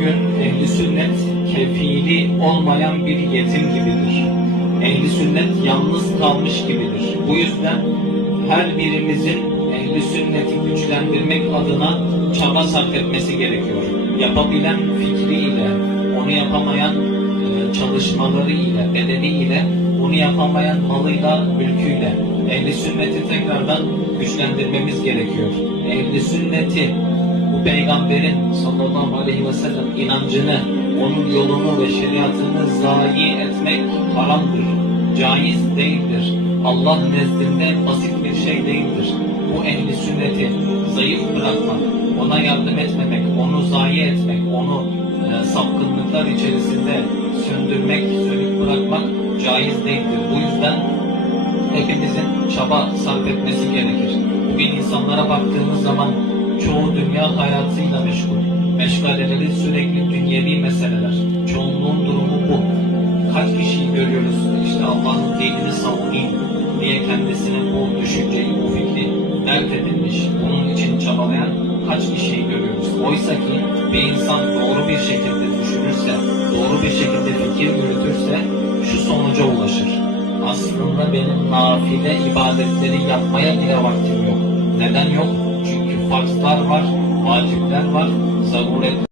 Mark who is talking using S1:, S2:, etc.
S1: Bugün ehli sünnet kefili olmayan bir yetim gibidir. Ehli sünnet yalnız kalmış gibidir. Bu yüzden her birimizin ehli sünneti güçlendirmek adına çaba sarf etmesi gerekiyor. Yapabilen fikriyle, onu yapamayan e, çalışmaları ile, bedeniyle, onu yapamayan malıyla, mülküyle ehli sünneti tekrardan güçlendirmemiz gerekiyor. Ehli sünneti bu peygamberin sallallahu aleyhi ve sellem inancını, onun yolunu ve şeriatını zayi etmek haramdır. Caiz değildir. Allah nezdinde basit bir şey değildir. Bu ehli sünneti zayıf bırakmak, ona yardım etmemek, onu zayi etmek, onu e, sapkınlıklar içerisinde söndürmek, sönük bırakmak caiz değildir. Bu yüzden hepimizin çaba sarf etmesi gerekir. Bugün insanlara baktığımız zaman çoğu dünya hayatıyla meşgul. Meşgaleleri sürekli dünyevi meseleler. Çoğunluğun durumu bu. Kaç kişiyi görüyoruz işte Allah'ın dinini savunayım diye kendisine bu düşünceyi, bu fikri dert edilmiş, bunun için çabalayan kaç kişiyi görüyoruz. Oysa ki bir insan doğru bir şekilde düşünürse, doğru bir şekilde fikir yürütürse şu sonuca ulaşır. Aslında benim nafile ibadetleri yapmaya bile vaktim yok. Neden yok? Pakistan was वाजिदान वाज सगुणे